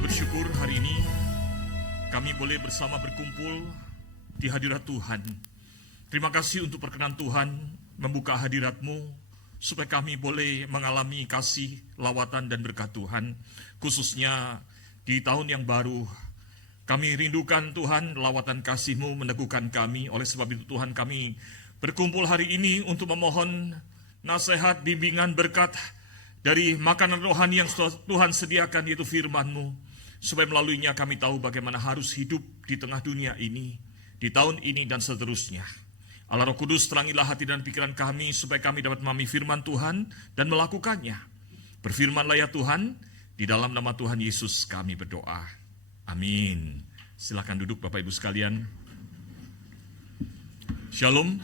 Kami bersyukur hari ini kami boleh bersama berkumpul di hadirat Tuhan. Terima kasih untuk perkenan Tuhan membuka hadirat-Mu supaya kami boleh mengalami kasih, lawatan dan berkat Tuhan. Khususnya di tahun yang baru, kami rindukan Tuhan, lawatan kasih-Mu meneguhkan kami. Oleh sebab itu Tuhan, kami berkumpul hari ini untuk memohon nasihat, bimbingan, berkat dari makanan rohani yang Tuhan sediakan, yaitu firman-Mu, supaya melaluinya kami tahu bagaimana harus hidup di tengah dunia ini, di tahun ini dan seterusnya. Allah Roh Kudus, terangilah hati dan pikiran kami supaya kami dapat memahami firman Tuhan dan melakukannya. Berfirmanlah ya Tuhan, di dalam nama Tuhan Yesus kami berdoa. Amin. Silakan duduk Bapak Ibu sekalian. Shalom.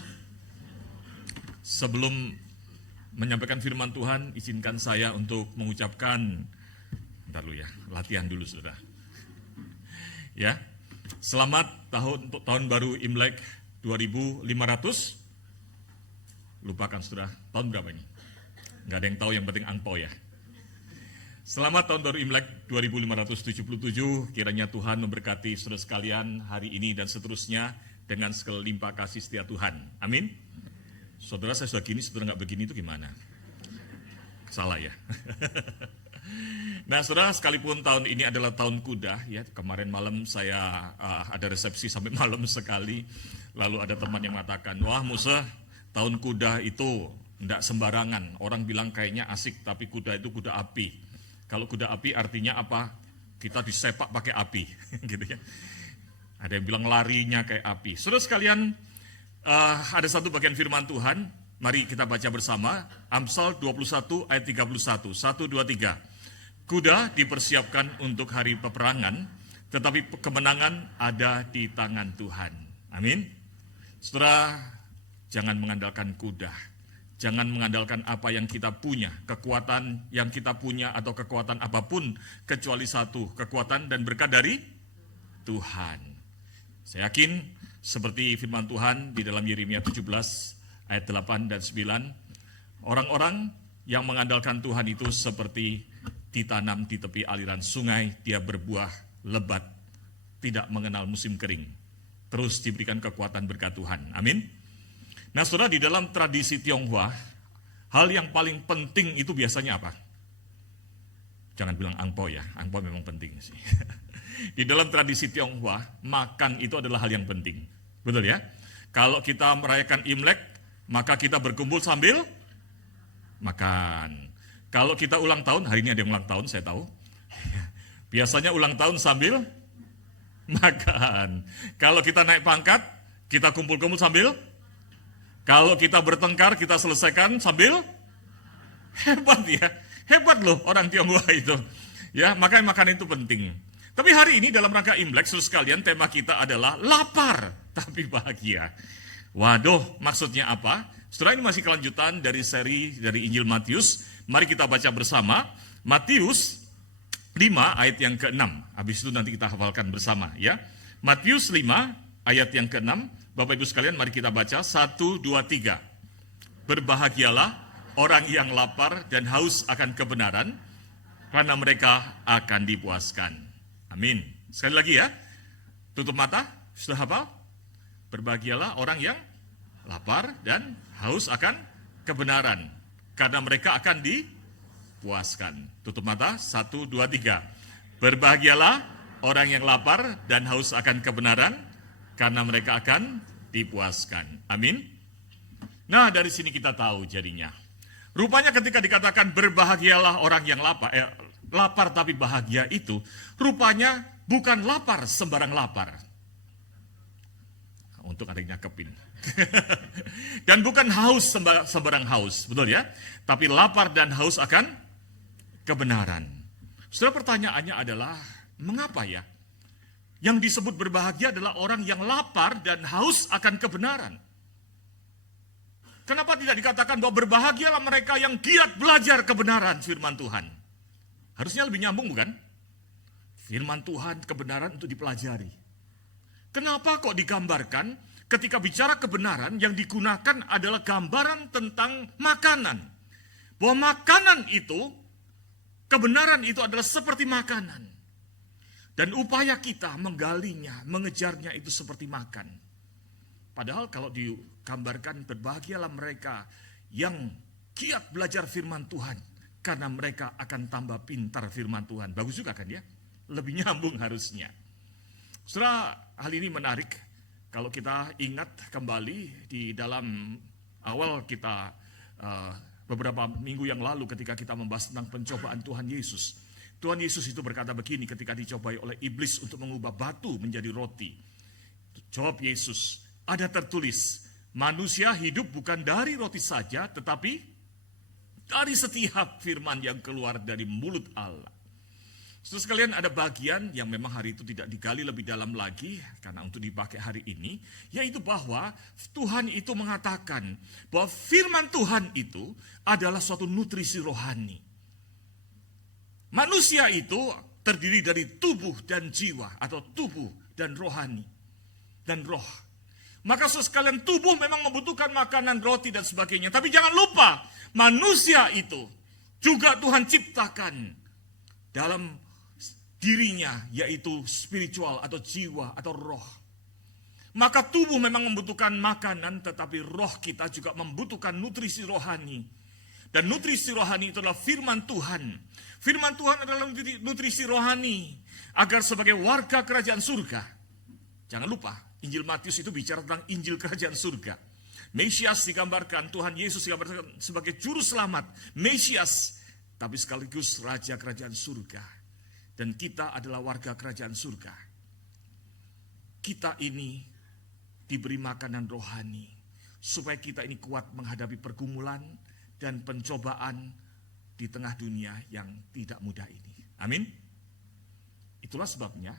Sebelum menyampaikan firman Tuhan, izinkan saya untuk mengucapkan, bentar dulu ya, latihan dulu saudara. Ya, selamat tahun baru Imlek 2500. Lupakan saudara, tahun berapa ini? Nggak ada yang tahu, yang penting angpau ya. Selamat tahun baru Imlek 2577, kiranya Tuhan memberkati saudara sekalian hari ini dan seterusnya dengan segala limpah kasih setia Tuhan. Amin. Saudara, saya sudah gini, saudara nggak begini itu gimana? Salah ya. Nah saudara, sekalipun tahun ini adalah tahun kuda, ya kemarin malam saya ada resepsi sampai malam sekali, lalu ada teman yang mengatakan, wah Musa, tahun kuda itu tidak sembarangan, orang bilang kayaknya asik, tapi kuda itu kuda api. Kalau kuda api artinya apa? Kita disepak pakai api, gitu ya. Ada yang bilang larinya kayak api. Saudara sekalian, ada satu bagian firman Tuhan, mari kita baca bersama, Amsal 21 ayat 31, 1, 2, 3. Kuda dipersiapkan untuk hari peperangan, tetapi kemenangan ada di tangan Tuhan. Amin. Saudara, jangan mengandalkan kuda, jangan mengandalkan apa yang kita punya, kekuatan yang kita punya atau kekuatan apapun, kecuali satu, kekuatan dan berkat dari Tuhan. Saya yakin, seperti firman Tuhan di dalam Yeremia 17 ayat 8 dan 9, orang-orang yang mengandalkan Tuhan itu seperti ditanam di tepi aliran sungai, dia berbuah lebat, tidak mengenal musim kering, terus diberikan kekuatan berkat Tuhan. Amin. Nah saudara, di dalam tradisi Tionghoa, hal yang paling penting itu biasanya apa? Jangan bilang angpau ya, angpau memang penting sih. Di dalam tradisi Tionghoa, makan itu adalah hal yang penting. Betul ya? Kalau kita merayakan Imlek, maka kita berkumpul sambil makan. Kalau kita ulang tahun, hari ini ada yang ulang tahun, saya tahu. Biasanya ulang tahun sambil makan. Kalau kita naik pangkat, kita kumpul-kumpul sambil. Kalau kita bertengkar, kita selesaikan sambil. Hebat ya, hebat loh orang Tionghoa itu. Ya, makanya makan itu penting. Tapi hari ini dalam rangka Imlek, saudara sekalian, tema kita adalah lapar tapi bahagia. Waduh, maksudnya apa? Saudara, ini masih kelanjutan dari seri dari Injil Matius. Mari kita baca bersama Matius 5 ayat yang ke-6. Habis itu nanti kita hafalkan bersama ya. Matius 5 ayat yang ke-6. Bapak Ibu sekalian, mari kita baca 1, 2, 3. Berbahagialah orang yang lapar dan haus akan kebenaran, karena mereka akan dipuaskan. Amin. Sekali lagi ya, tutup mata, sudah hafal? Berbahagialah orang yang lapar dan haus akan kebenaran, karena mereka akan dipuaskan. Tutup mata, 1, 2, 3. Berbahagialah orang yang lapar dan haus akan kebenaran, karena mereka akan dipuaskan. Amin. Nah, dari sini kita tahu jadinya. Rupanya ketika dikatakan berbahagialah orang yang lapar tapi bahagia itu, rupanya bukan lapar sembarang lapar. Untuk ada yang nyakepin. Dan bukan haus sembarang haus, betul ya? Tapi lapar dan haus akan kebenaran. Saudara, pertanyaannya adalah, mengapa ya? Yang disebut berbahagia adalah orang yang lapar dan haus akan kebenaran. Kenapa tidak dikatakan bahwa berbahagialah mereka yang giat belajar kebenaran firman Tuhan? Harusnya lebih nyambung bukan? Firman Tuhan, kebenaran untuk dipelajari. Kenapa kok digambarkan ketika bicara kebenaran yang digunakan adalah gambaran tentang makanan? Bahwa makanan itu, kebenaran itu adalah seperti makanan. Dan upaya kita menggalinya, mengejarnya itu seperti makan. Padahal kalau digambarkan, berbahagialah mereka yang giat belajar firman Tuhan, karena mereka akan tambah pintar firman Tuhan. Bagus juga kan ya? Lebih nyambung harusnya. Saudara, hal ini menarik kalau kita ingat kembali di dalam awal kita beberapa minggu yang lalu ketika kita membahas tentang pencobaan Tuhan Yesus. Tuhan Yesus itu berkata begini ketika dicobai oleh iblis untuk mengubah batu menjadi roti. Jawab Yesus, ada tertulis, manusia hidup bukan dari roti saja, tetapi dari setiap firman yang keluar dari mulut Allah. Saudara sekalian, ada bagian yang memang hari itu tidak digali lebih dalam lagi, karena untuk dipakai hari ini, yaitu bahwa Tuhan itu mengatakan bahwa firman Tuhan itu adalah suatu nutrisi rohani. Manusia itu terdiri dari tubuh dan jiwa, atau tubuh dan rohani, dan roh. Maka saudara sekalian, tubuh memang membutuhkan makanan, roti dan sebagainya. Tapi jangan lupa, manusia itu juga Tuhan ciptakan dalam dirinya, yaitu spiritual atau jiwa atau roh. Maka tubuh memang membutuhkan makanan, tetapi roh kita juga membutuhkan nutrisi rohani. Dan nutrisi rohani itu adalah firman Tuhan. Firman Tuhan adalah nutrisi rohani agar sebagai warga kerajaan surga. Jangan lupa, Injil Matius itu bicara tentang Injil kerajaan surga. Mesias digambarkan, Tuhan Yesus digambarkan sebagai juru selamat, Mesias, tapi sekaligus raja kerajaan surga. Dan kita adalah warga kerajaan surga. Kita ini diberi makanan rohani supaya kita ini kuat menghadapi pergumulan dan pencobaan di tengah dunia yang tidak mudah ini. Amin. Itulah sebabnya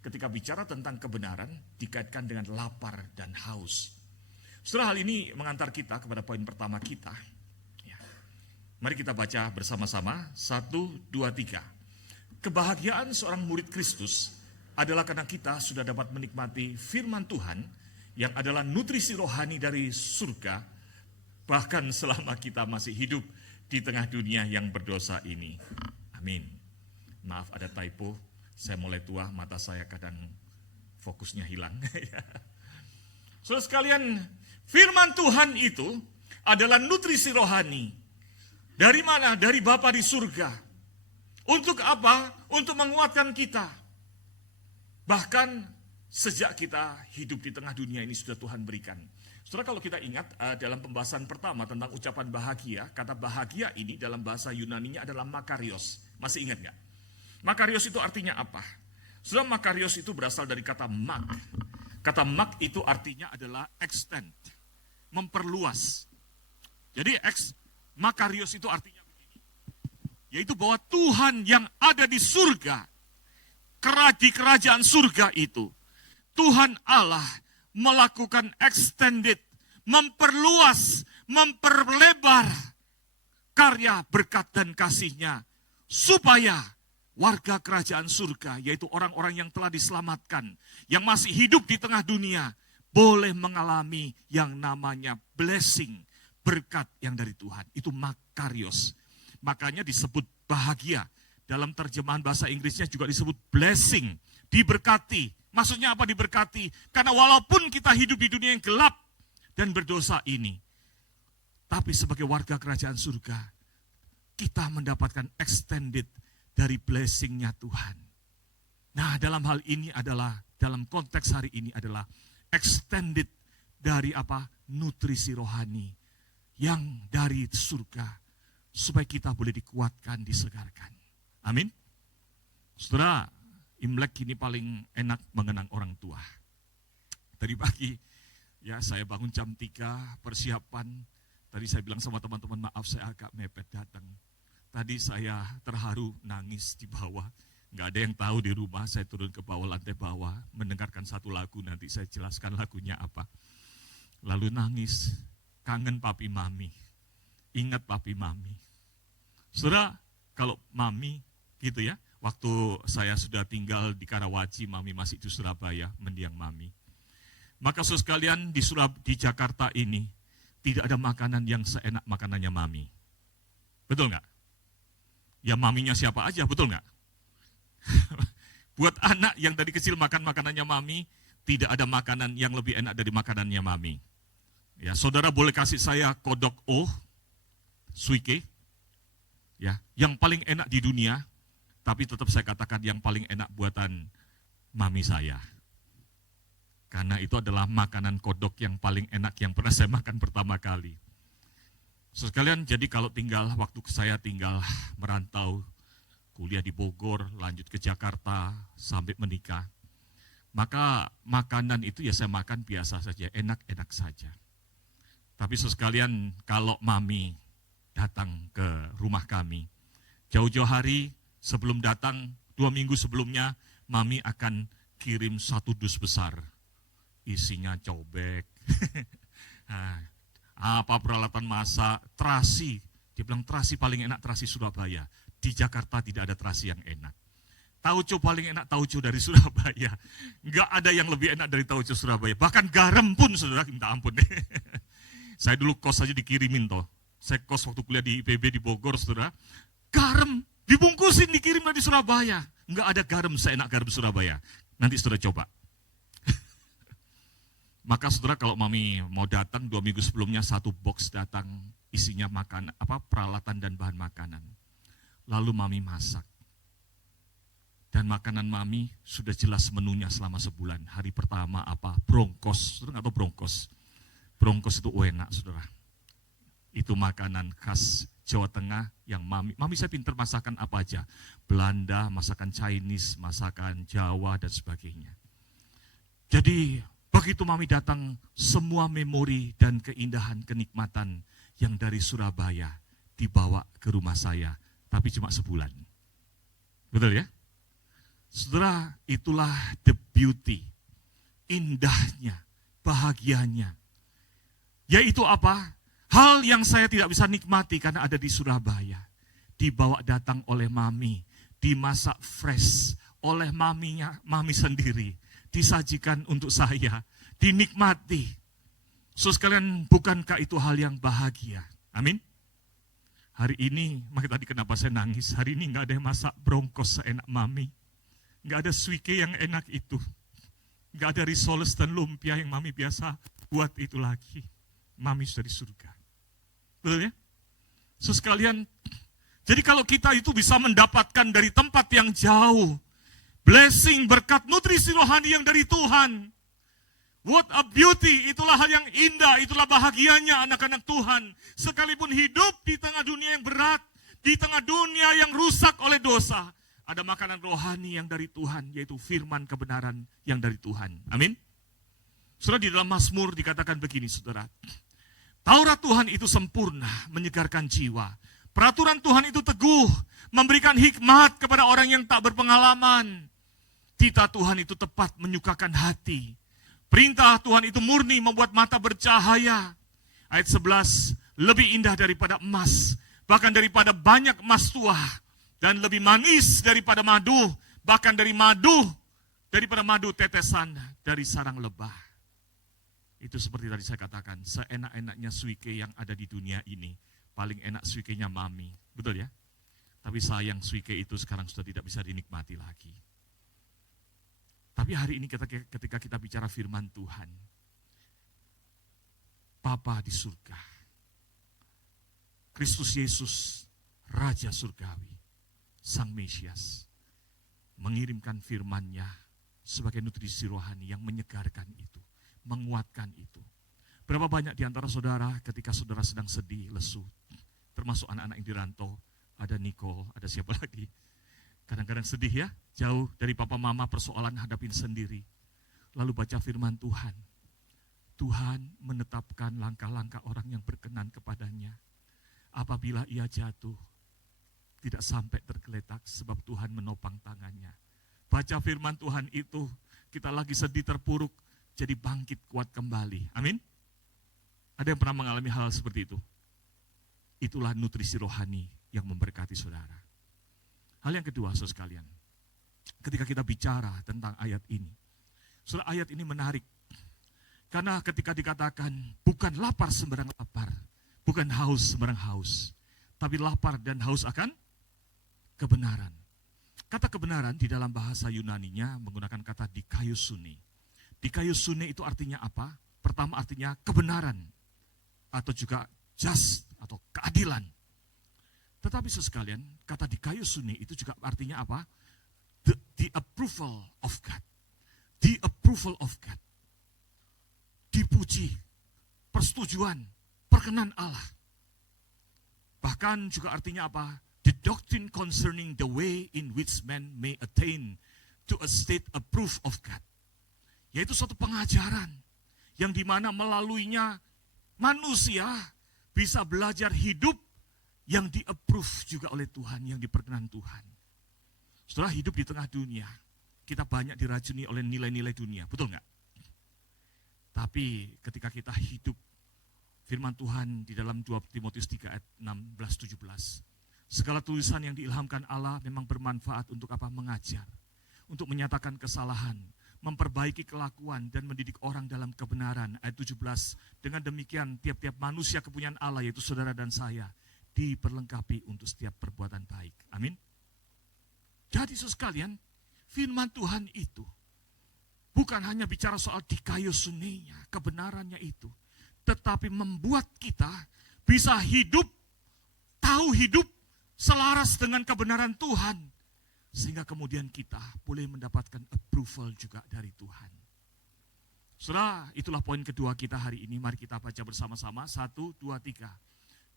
ketika bicara tentang kebenaran dikaitkan dengan lapar dan haus. Setelah hal ini mengantar kita kepada poin pertama kita. Ya. Mari kita baca bersama-sama. 1, 2, 3. Kebahagiaan seorang murid Kristus adalah karena kita sudah dapat menikmati firman Tuhan yang adalah nutrisi rohani dari surga, bahkan selama kita masih hidup di tengah dunia yang berdosa ini. Amin. Maaf ada typo, saya mulai tua, mata saya kadang fokusnya hilang. Saudara sekalian, firman Tuhan itu adalah nutrisi rohani. Dari mana? Dari Bapa di surga. Untuk apa? Untuk menguatkan kita. Bahkan sejak kita hidup di tengah dunia ini sudah Tuhan berikan. Saudara, kalau kita ingat dalam pembahasan pertama tentang ucapan bahagia, kata bahagia ini dalam bahasa Yunaninya adalah makarios. Masih ingat nggak? Makarios itu artinya apa? Saudara, makarios itu berasal dari kata mak. Kata mak itu artinya adalah extend, memperluas. Jadi makarios itu artinya begini, yaitu bahwa Tuhan yang ada di surga, di kerajaan surga itu, Tuhan Allah melakukan extended, memperluas, memperlebar karya berkat dan kasih-Nya supaya warga kerajaan surga, yaitu orang-orang yang telah diselamatkan, yang masih hidup di tengah dunia, boleh mengalami yang namanya blessing, berkat yang dari Tuhan. Itu makarios. Makanya disebut bahagia. Dalam terjemahan bahasa Inggrisnya juga disebut blessing, diberkati. Maksudnya apa diberkati? Karena walaupun kita hidup di dunia yang gelap dan berdosa ini, tapi sebagai warga kerajaan surga, kita mendapatkan extended dari blessing-nya Tuhan. Nah, dalam hal ini adalah, dalam konteks hari ini adalah extended dari apa? Nutrisi rohani yang dari surga, supaya kita boleh dikuatkan, disegarkan. Amin. Saudara, Imlek ini paling enak mengenang orang tua. Tadi pagi, ya saya bangun jam 3, persiapan. Tadi saya bilang sama teman-teman, maaf saya agak mepet datang. Tadi saya terharu, nangis di bawah. Nggak ada yang tahu di rumah, saya turun ke bawah, lantai bawah, mendengarkan satu lagu, nanti saya jelaskan lagunya apa. Lalu nangis, kangen papi mami, ingat papi mami. Saudara, kalau mami gitu ya, waktu saya sudah tinggal di Karawaci, mami masih di Surabaya, mendiang mami. Maka saudara sekalian, di Jakarta ini, tidak ada makanan yang seenak makanannya mami. Betul nggak? Ya maminya siapa aja, betul nggak? Buat anak yang dari kecil makan makanannya mami, tidak ada makanan yang lebih enak dari makanannya mami. Ya, saudara boleh kasih saya kodok suike, ya, yang paling enak di dunia, tapi tetap saya katakan yang paling enak buatan mami saya. Karena itu adalah makanan kodok yang paling enak yang pernah saya makan pertama kali. Sekalian, jadi kalau waktu saya tinggal merantau, kuliah di Bogor, lanjut ke Jakarta, sampai menikah, maka makanan itu ya saya makan biasa saja, enak-enak saja. Tapi sekalian, kalau mami datang ke rumah kami, jauh-jauh hari sebelum datang, 2 minggu sebelumnya, mami akan kirim 1 dus besar. Isinya cobek, apa peralatan masak, terasi. Dia bilang terasi paling enak terasi Surabaya. Di Jakarta tidak ada terasi yang enak. Tauco paling enak tauco dari Surabaya. Enggak ada yang lebih enak dari tauco Surabaya. Bahkan garam pun saudara, minta ampun. Saya dulu kos aja dikirimin toh. Saya kos waktu kuliah di IPB di Bogor saudara. Garam dibungkusin dikirim dari Surabaya. Enggak ada garam seenak garam Surabaya. Nanti saudara coba. Maka saudara kalau mami mau datang 2 minggu sebelumnya 1 box datang isinya peralatan dan bahan makanan. Lalu mami masak. Dan makanan mami sudah jelas menunya selama sebulan. Hari pertama brongkos. Saudara nggak tahu brongkos? Brongkos itu enak saudara. Itu makanan khas Jawa Tengah yang mami saya pintar masakan apa aja. Belanda, masakan Chinese, masakan Jawa dan sebagainya. Jadi begitu mami datang, semua memori dan keindahan, kenikmatan yang dari Surabaya dibawa ke rumah saya, tapi cuma sebulan. Betul ya? Saudara, itulah the beauty, indahnya, bahagianya. Yaitu apa? Hal yang saya tidak bisa nikmati karena ada di Surabaya. Dibawa datang oleh mami, dimasak fresh oleh mami sendiri. Disajikan untuk saya, dinikmati. So sekalian, bukankah itu hal yang bahagia? Amin. Hari ini, makanya tadi kenapa saya nangis, hari ini nggak ada yang masak brongkos seenak mami. Nggak ada suike yang enak itu. Nggak ada risoles dan lumpia yang mami biasa buat itu lagi. Mami sudah di surga. Betul ya? So sekalian, jadi kalau kita itu bisa mendapatkan dari tempat yang jauh, blessing, berkat, nutrisi rohani yang dari Tuhan. What a beauty, itulah hal yang indah, itulah bahagianya anak-anak Tuhan. Sekalipun hidup di tengah dunia yang berat, di tengah dunia yang rusak oleh dosa, ada makanan rohani yang dari Tuhan, yaitu firman kebenaran yang dari Tuhan. Amin. Saudara, di dalam Mazmur dikatakan begini, saudara. Taurat Tuhan itu sempurna, menyegarkan jiwa. Peraturan Tuhan itu teguh, memberikan hikmat kepada orang yang tak berpengalaman. Titah Tuhan itu tepat, menyukakan hati. Perintah Tuhan itu murni, membuat mata bercahaya. Ayat 11, lebih indah daripada emas, bahkan daripada banyak emas tua, dan lebih manis daripada madu, bahkan daripada madu tetesan dari sarang lebah. Itu seperti tadi saya katakan, seenak-enaknya suike yang ada di dunia ini, paling enak suikenya mami, betul ya? Tapi sayang suike itu sekarang sudah tidak bisa dinikmati lagi. Tapi hari ini ketika kita bicara firman Tuhan, Bapa di surga, Kristus Yesus, Raja Surgawi, Sang Mesias, mengirimkan firman-Nya sebagai nutrisi rohani yang menyegarkan itu, menguatkan itu. Berapa banyak di antara saudara ketika saudara sedang sedih, lesu, termasuk anak-anak yang dirantau, ada Nicole, ada siapa lagi, kadang-kadang sedih ya, jauh dari papa mama, persoalan hadapin sendiri. Lalu baca firman Tuhan. Tuhan menetapkan langkah-langkah orang yang berkenan kepadanya. Apabila ia jatuh, tidak sampai tergeletak sebab Tuhan menopang tangannya. Baca firman Tuhan itu, kita lagi sedih terpuruk, jadi bangkit kuat kembali. Amin. Ada yang pernah mengalami hal seperti itu? Itulah nutrisi rohani yang memberkati saudara. Hal yang kedua, saudara sekalian, ketika kita bicara tentang ayat ini, saudara, ayat ini menarik. Karena ketika dikatakan, bukan lapar sembarang lapar, bukan haus sembarang haus, tapi lapar dan haus akan kebenaran. Kata kebenaran di dalam bahasa Yunaninya menggunakan kata dikaiosune. Dikaiosune itu artinya apa? Pertama artinya kebenaran atau juga just atau keadilan. Tetapi sekalian, kata dikaiosune itu juga artinya apa? The approval of God. The approval of God. Dipuji, persetujuan, perkenan Allah. Bahkan juga artinya apa? The doctrine concerning the way in which man may attain to a state approved of God. Yaitu suatu pengajaran yang dimana melaluinya manusia bisa belajar hidup yang di-approve juga oleh Tuhan, yang diperkenan Tuhan. Setelah hidup di tengah dunia, kita banyak diracuni oleh nilai-nilai dunia, betul nggak? Tapi ketika kita hidup, firman Tuhan di dalam 2 Timotius 3 ayat 16-17, segala tulisan yang diilhamkan Allah memang bermanfaat untuk apa? Mengajar, untuk menyatakan kesalahan, memperbaiki kelakuan dan mendidik orang dalam kebenaran. Ayat 17, dengan demikian tiap-tiap manusia kepunyaan Allah, yaitu saudara dan saya, diperlengkapi untuk setiap perbuatan baik. Amin. Jadi sekalian, firman Tuhan itu bukan hanya bicara soal dikaiosune-nya, kebenarannya itu, tetapi membuat kita bisa hidup, tahu hidup selaras dengan kebenaran Tuhan, sehingga kemudian kita boleh mendapatkan approval juga dari Tuhan. Saudara, itulah poin kedua kita hari ini. Mari kita baca bersama-sama. 1, 2, 3.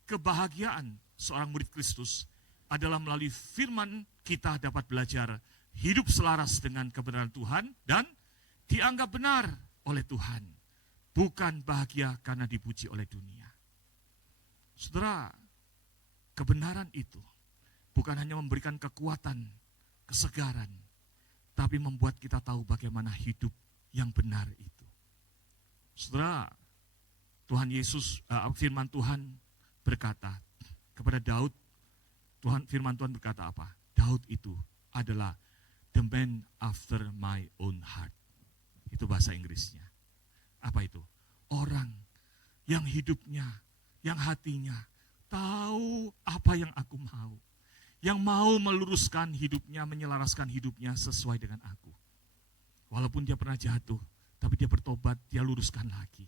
Kebahagiaan seorang murid Kristus adalah melalui firman kita dapat belajar hidup selaras dengan kebenaran Tuhan dan dianggap benar oleh Tuhan. Bukan bahagia karena dipuji oleh dunia. Saudara, kebenaran itu bukan hanya memberikan kekuatan, kesegaran, tapi membuat kita tahu bagaimana hidup yang benar itu. Saudara, Tuhan Yesus, firman Tuhan berkata kepada Daud, firman Tuhan berkata apa? Daud itu adalah the man after my own heart. Itu bahasa Inggrisnya. Apa itu? Orang yang hidupnya, yang hatinya tahu apa yang aku mau. Yang mau meluruskan hidupnya, menyelaraskan hidupnya sesuai dengan aku. Walaupun dia pernah jatuh, tapi dia bertobat, dia luruskan lagi.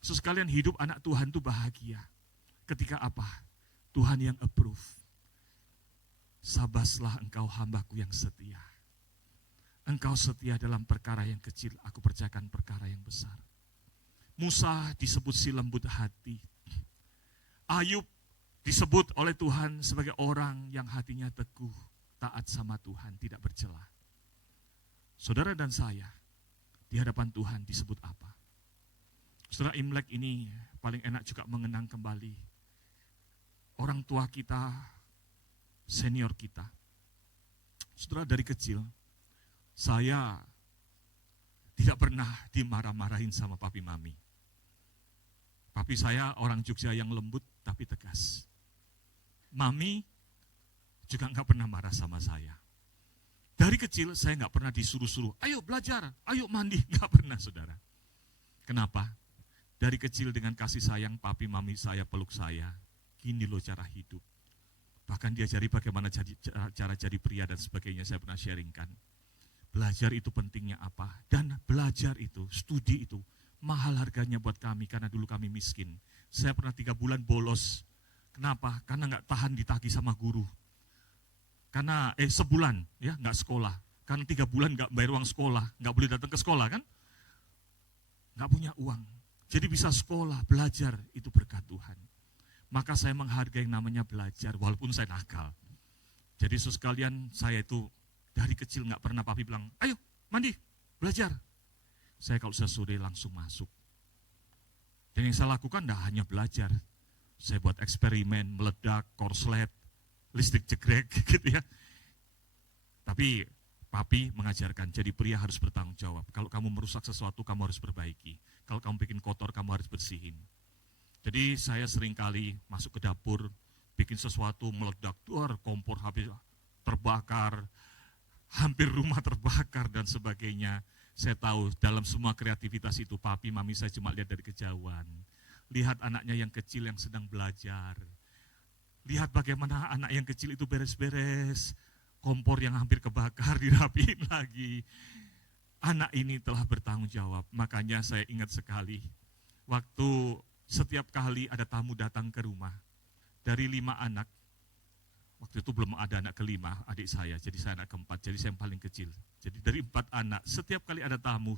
Sekalian hidup anak Tuhan itu bahagia. Ketika apa? Tuhan yang approve. Sabaslah engkau hambaku yang setia. Engkau setia dalam perkara yang kecil, aku percayakan perkara yang besar. Musa disebut si lembut hati. Ayub disebut oleh Tuhan sebagai orang yang hatinya teguh, taat sama Tuhan, tidak bercela. Saudara dan saya, di hadapan Tuhan disebut apa? Saudara, Imlek ini paling enak juga mengenang kembali orang tua kita, senior kita. Saudara, dari kecil, saya tidak pernah dimarah-marahin sama papi mami. Papi saya orang Jogja yang lembut tapi tegas. Mami juga nggak pernah marah sama saya. Dari kecil saya nggak pernah disuruh-suruh, ayo belajar, ayo mandi, nggak pernah saudara. Kenapa? Dari kecil dengan kasih sayang papi mami saya peluk saya, gini loh cara hidup. Bahkan diajari bagaimana cara jadi pria dan sebagainya, saya pernah sharingkan. Belajar itu pentingnya apa, dan belajar itu, studi itu, mahal harganya buat kami karena dulu kami miskin. Saya pernah 3 bulan bolos. Kenapa? Karena nggak tahan ditagih sama guru. Karena sebulan ya nggak sekolah. Karena 3 bulan nggak bayar uang sekolah, nggak boleh datang ke sekolah kan? Nggak punya uang. Jadi bisa sekolah, belajar, itu berkat Tuhan. Maka saya menghargai yang namanya belajar, walaupun saya nakal. Jadi sekalian saya itu dari kecil nggak pernah papi bilang, ayo mandi, belajar. Saya kalau sudah sore langsung masuk. Dan yang saya lakukan tidak hanya belajar. Saya buat eksperimen, meledak, korslet, listrik jegrek gitu ya. Tapi papi mengajarkan, jadi pria harus bertanggung jawab. Kalau kamu merusak sesuatu, kamu harus perbaiki. Kalau kamu bikin kotor, kamu harus bersihin. Jadi saya seringkali masuk ke dapur, bikin sesuatu, meledak, kompor habis terbakar, hampir rumah terbakar dan sebagainya. Saya tahu dalam semua kreativitas itu papi, mami saya cuma lihat dari kejauhan. Lihat anaknya yang kecil yang sedang belajar. Lihat bagaimana anak yang kecil itu beres-beres, kompor yang hampir kebakar dirapiin lagi. Anak ini telah bertanggung jawab. Makanya saya ingat sekali, waktu setiap kali ada tamu datang ke rumah, dari 5 anak, waktu itu belum ada anak kelima, adik saya, jadi saya anak keempat, jadi saya yang paling kecil. Jadi dari 4 anak, setiap kali ada tamu,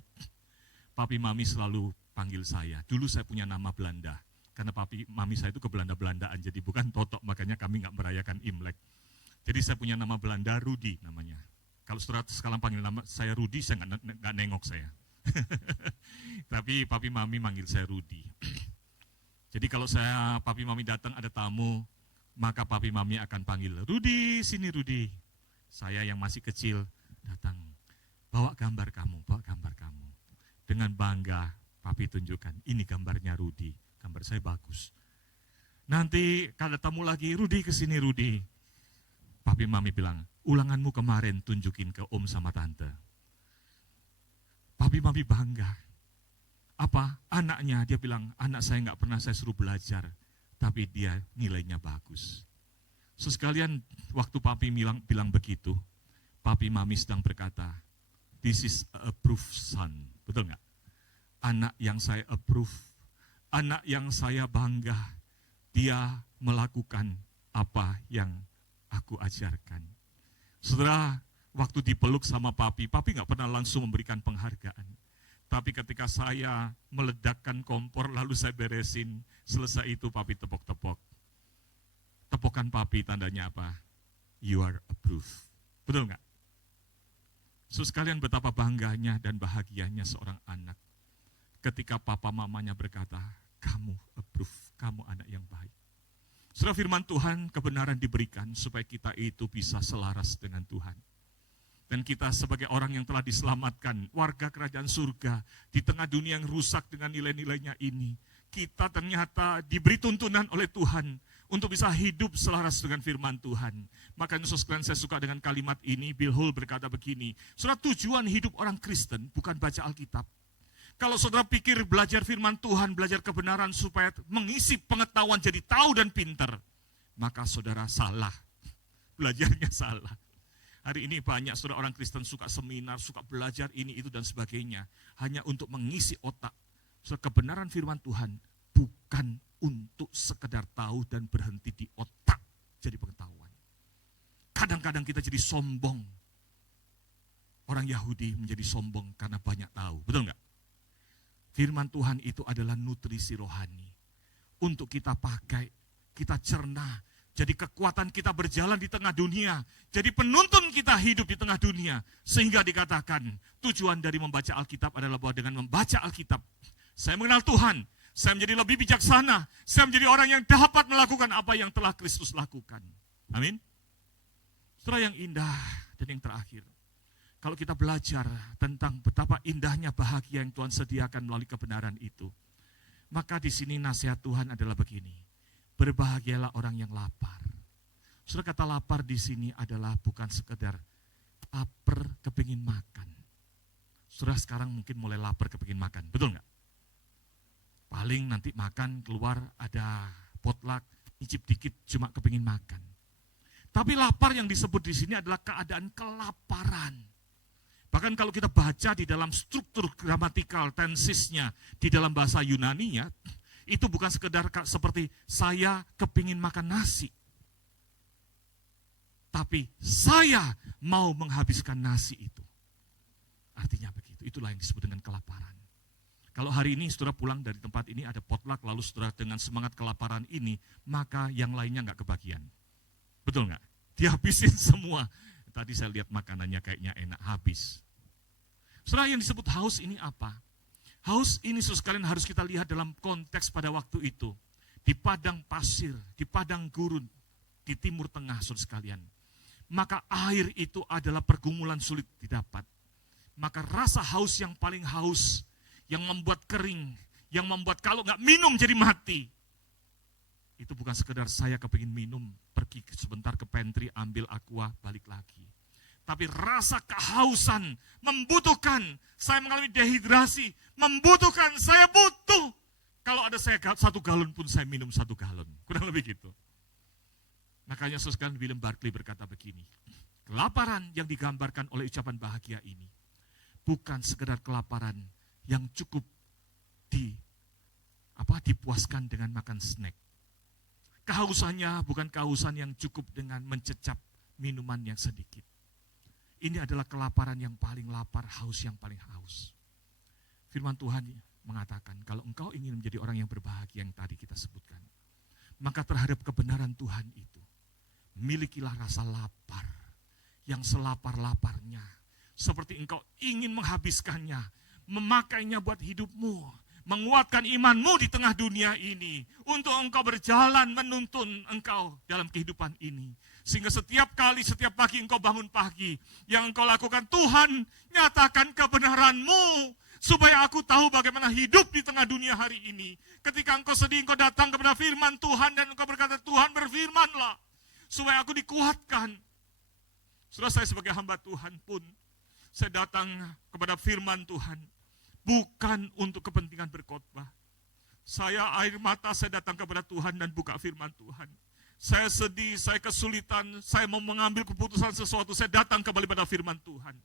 papi mami selalu panggil saya. Dulu saya punya nama Belanda, karena papi mami saya itu ke Belanda-Belandaan, jadi bukan Totok, makanya kami nggak merayakan Imlek. Jadi saya punya nama Belanda, Rudi namanya. Kalau saudara sekarang panggil nama saya Rudi, saya nggak nengok saya. Tapi papi mami manggil saya Rudi. Jadi kalau papi mami datang ada tamu, maka papi mami akan panggil, Rudi, sini Rudi. Saya yang masih kecil datang, bawa gambar kamu, bawa gambar kamu. Dengan bangga, papi tunjukkan, ini gambarnya Rudi, gambar saya bagus. Nanti kalau ada tamu lagi, Rudi kesini Rudi. Papi mami bilang, ulanganmu kemarin tunjukin ke om sama tante. Papi mami bangga. Apa? Anaknya, dia bilang, anak saya nggak pernah saya suruh belajar, tapi dia nilainya bagus. So sekalian, waktu papi bilang begitu, papi mami sedang berkata, this is a approved son. Betul nggak? Anak yang saya approve, anak yang saya bangga, dia melakukan apa yang aku ajarkan. Saudara, waktu dipeluk sama papi nggak pernah langsung memberikan penghargaan. Tapi ketika saya meledakkan kompor, lalu saya beresin, selesai itu papi tepok-tepok. Tepokan papi tandanya apa? You are approved. Betul nggak? So sekalian betapa bangganya dan bahagianya seorang anak. Ketika papa mamanya berkata, kamu approved, kamu anak yang baik. Saudara, firman Tuhan, kebenaran diberikan supaya kita itu bisa selaras dengan Tuhan. Dan kita sebagai orang yang telah diselamatkan, warga kerajaan surga, di tengah dunia yang rusak dengan nilai-nilainya ini, kita ternyata diberi tuntunan oleh Tuhan untuk bisa hidup selaras dengan firman Tuhan. Maka sekalian saya suka dengan kalimat ini, Bill Hull berkata begini, saudara, tujuan hidup orang Kristen bukan baca Alkitab. Kalau saudara pikir belajar firman Tuhan, belajar kebenaran supaya mengisi pengetahuan jadi tahu dan pintar, maka saudara salah, belajarnya salah. Hari ini banyak saudara orang Kristen suka seminar, suka belajar ini, itu, dan sebagainya. Hanya untuk mengisi otak. Saudara, kebenaran firman Tuhan bukan untuk sekedar tahu dan berhenti di otak jadi pengetahuan. Kadang-kadang kita jadi sombong. Orang Yahudi menjadi sombong karena banyak tahu. Betul nggak? Firman Tuhan itu adalah nutrisi rohani. Untuk kita pakai, kita cerna. Jadi kekuatan kita berjalan di tengah dunia. Jadi penuntun kita hidup di tengah dunia. Sehingga dikatakan tujuan dari membaca Alkitab adalah bahwa dengan membaca Alkitab, saya mengenal Tuhan. Saya menjadi lebih bijaksana. Saya menjadi orang yang dapat melakukan apa yang telah Kristus lakukan. Amin. Setelah yang indah dan yang terakhir. Kalau kita belajar tentang betapa indahnya bahagia yang Tuhan sediakan melalui kebenaran itu. Maka di sini nasihat Tuhan adalah begini. Berbahagialah orang yang lapar. Saudara, kata lapar di sini adalah bukan sekedar lapar kepingin makan. Saudara sekarang mungkin mulai lapar kepingin makan, betul nggak? Paling nanti makan keluar ada potluck, icip dikit cuma kepingin makan. Tapi lapar yang disebut di sini adalah keadaan kelaparan. Bahkan kalau kita baca di dalam struktur gramatikal tensisnya di dalam bahasa Yunani-nya, itu bukan sekedar seperti saya kepingin makan nasi. Tapi saya mau menghabiskan nasi itu. Artinya begitu, itulah yang disebut dengan kelaparan. Kalau hari ini saudara pulang dari tempat ini ada potluck, lalu saudara dengan semangat kelaparan ini, maka yang lainnya nggak kebagian. Betul nggak? Dihabisin semua. Tadi saya lihat makanannya kayaknya enak, habis. Saudara, yang disebut haus ini apa? Haus ini sekalian harus kita lihat dalam konteks pada waktu itu. Di padang pasir, di padang gurun, di timur tengah saudara sekalian. Maka air itu adalah pergumulan sulit didapat. Maka rasa haus yang paling haus, yang membuat kering, yang membuat kalau nggak minum jadi mati. Itu bukan sekedar saya kepingin minum, pergi sebentar ke pantry, ambil aqua, balik lagi. Tapi rasa kehausan, membutuhkan, saya mengalami dehidrasi, membutuhkan, saya butuh. Kalau ada saya 1 galon pun saya minum 1 galon, kurang lebih gitu. Makanya William Barclay berkata begini, Kelaparan yang digambarkan oleh ucapan bahagia ini bukan sekedar kelaparan yang cukup dipuaskan dengan makan snack. Kehausannya bukan kehausan yang cukup dengan mencecap minuman yang sedikit. Ini adalah kelaparan yang paling lapar, haus yang paling haus. Firman Tuhan mengatakan, kalau engkau ingin menjadi orang yang berbahagia yang tadi kita sebutkan, maka terhadap kebenaran Tuhan itu, milikilah rasa lapar yang selapar-laparnya. Seperti engkau ingin menghabiskannya, memakainya buat hidupmu, menguatkan imanmu di tengah dunia ini, untuk engkau berjalan menuntun engkau dalam kehidupan ini. Sehingga setiap kali, setiap pagi engkau bangun pagi, yang engkau lakukan, Tuhan nyatakan kebenaran-Mu, supaya aku tahu bagaimana hidup di tengah dunia hari ini. Ketika engkau sedih, engkau datang kepada firman Tuhan, dan engkau berkata, Tuhan berfirmanlah, supaya aku dikuatkan. Saudara, saya sebagai hamba Tuhan pun, saya datang kepada firman Tuhan, bukan untuk kepentingan berkhotbah. Saya air mata, saya datang kepada Tuhan dan buka firman Tuhan. Saya sedih, saya kesulitan, saya mau mengambil keputusan sesuatu, saya datang kembali pada firman Tuhan.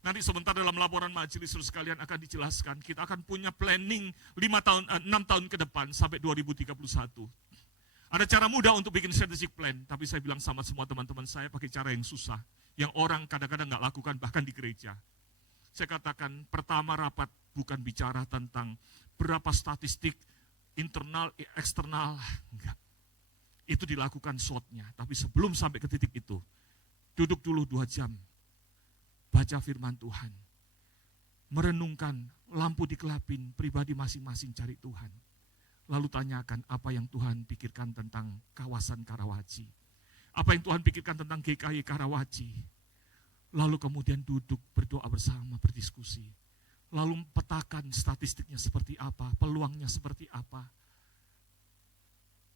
Nanti sebentar dalam laporan majelis sekalian akan dijelaskan, kita akan punya planning 6 tahun ke depan sampai 2031. Ada cara mudah untuk bikin strategic plan, tapi saya bilang sama semua teman-teman saya pakai cara yang susah, yang orang kadang-kadang nggak lakukan bahkan di gereja. Saya katakan, pertama rapat bukan bicara tentang berapa statistik internal, eksternal, enggak. Itu dilakukan SWOT-nya, tapi sebelum sampai ke titik itu, duduk dulu 2 jam, baca firman Tuhan, merenungkan, lampu dikelapin, pribadi masing-masing cari Tuhan. Lalu tanyakan apa yang Tuhan pikirkan tentang kawasan Karawaci, apa yang Tuhan pikirkan tentang GKI Karawaci. Lalu kemudian duduk berdoa bersama, berdiskusi. Lalu petakan statistiknya seperti apa, peluangnya seperti apa,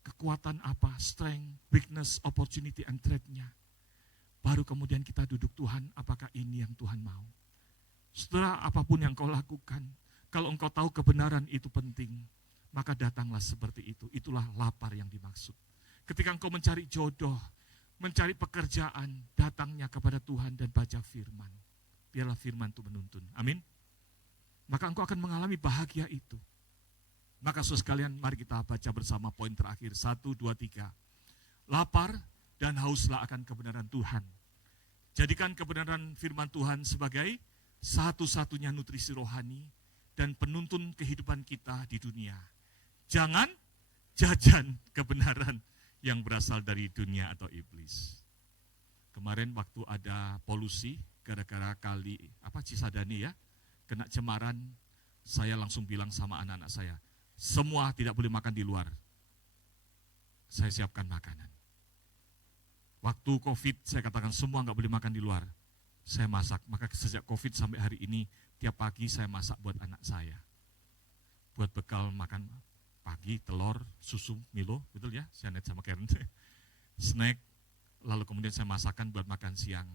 kekuatan apa, strength, weakness, opportunity, and threat-nya. Baru kemudian kita duduk, Tuhan, apakah ini yang Tuhan mau? Setelah apapun yang kau lakukan, kalau engkau tahu kebenaran itu penting, maka datanglah seperti itu. Itulah lapar yang dimaksud. Ketika engkau mencari jodoh, mencari pekerjaan, datangnya kepada Tuhan dan baca firman. Biarlah firman itu menuntun. Amin. Maka engkau akan mengalami bahagia itu. Maka saudara sekalian, mari kita baca bersama poin terakhir. 1, 2, 3. Lapar dan hauslah akan kebenaran Tuhan. Jadikan kebenaran firman Tuhan sebagai satu-satunya nutrisi rohani dan penuntun kehidupan kita di dunia. Jangan jajan kebenaran yang berasal dari dunia atau iblis. Kemarin waktu ada polusi, gara-gara kali Cisadane ya, kena cemaran, saya langsung bilang sama anak-anak saya, semua tidak boleh makan di luar. Saya siapkan makanan. Waktu COVID, saya katakan semua nggak boleh makan di luar. Saya masak, maka sejak COVID sampai hari ini, tiap pagi saya masak buat anak saya. Buat bekal makan pagi, telur, susu, Milo, betul ya? Janet sama Karen. Snack, lalu kemudian saya masakan buat makan siang.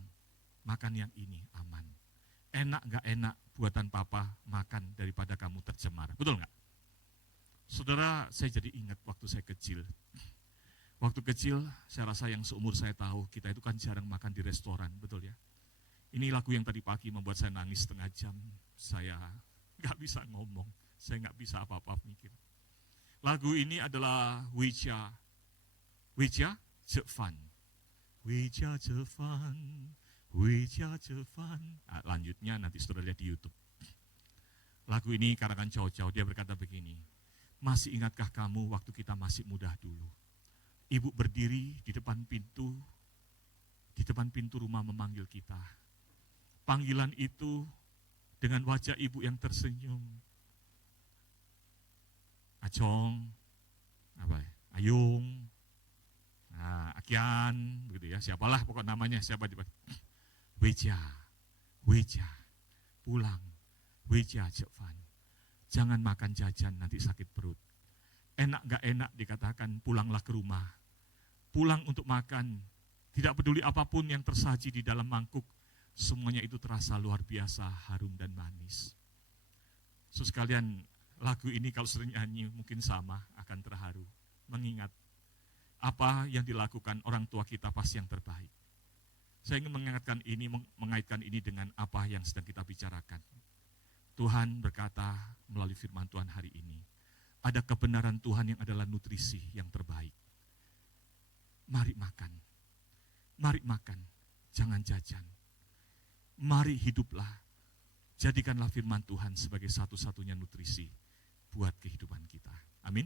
Makan yang ini, aman. Enak nggak enak, buatan papa makan daripada kamu tercemar. Betul nggak? Saudara, saya jadi ingat waktu saya kecil. Waktu kecil, saya rasa yang seumur saya tahu, kita itu kan jarang makan di restoran, betul ya? Ini lagu yang tadi pagi membuat saya nangis setengah jam. Saya nggak bisa ngomong, saya nggak bisa apa-apa mikir. Lagu ini adalah Weija Jefan. Weija Jefan, Weija Jefan. Nah, lanjutnya nanti saudara lihat di YouTube. Lagu ini karangan Chow, dia berkata begini, masih ingatkah kamu waktu kita masih muda dulu? Ibu berdiri di depan pintu rumah memanggil kita. Panggilan itu dengan wajah ibu yang tersenyum. Acong, Ayung, Akian, begitu ya. Siapalah pokok namanya, siapa di Weija, pulang, Weija Jefan. Jangan makan jajan, nanti sakit perut. Enak gak enak dikatakan, pulanglah ke rumah. Pulang untuk makan, tidak peduli apapun yang tersaji di dalam mangkuk, semuanya itu terasa luar biasa, harum dan manis. So sekalian, lagu ini kalau sering nyanyi mungkin sama, akan terharu. Mengingat apa yang dilakukan orang tua kita pasti yang terbaik. Saya ingin mengaitkan ini dengan apa yang sedang kita bicarakan. Tuhan berkata melalui firman Tuhan hari ini, ada kebenaran Tuhan yang adalah nutrisi yang terbaik. Mari makan, jangan jajan. Mari hiduplah, jadikanlah firman Tuhan sebagai satu-satunya nutrisi buat kehidupan kita. Amin.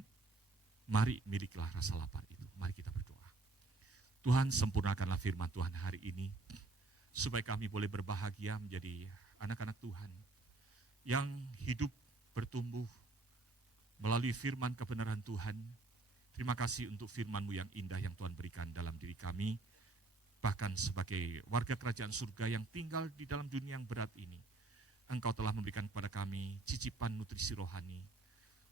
Mari milikilah rasa lapar itu. Mari kita berdoa. Tuhan, sempurnakanlah firman Tuhan hari ini, supaya kami boleh berbahagia menjadi anak-anak Tuhan, yang hidup bertumbuh melalui firman kebenaran Tuhan. Terima kasih untuk firman-Mu yang indah yang Tuhan berikan dalam diri kami, bahkan sebagai warga kerajaan surga yang tinggal di dalam dunia yang berat ini. Engkau telah memberikan kepada kami cicipan nutrisi rohani.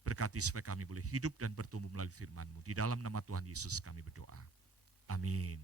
Berkati supaya kami boleh hidup dan bertumbuh melalui firman-Mu. Di dalam nama Tuhan Yesus kami berdoa. Amin.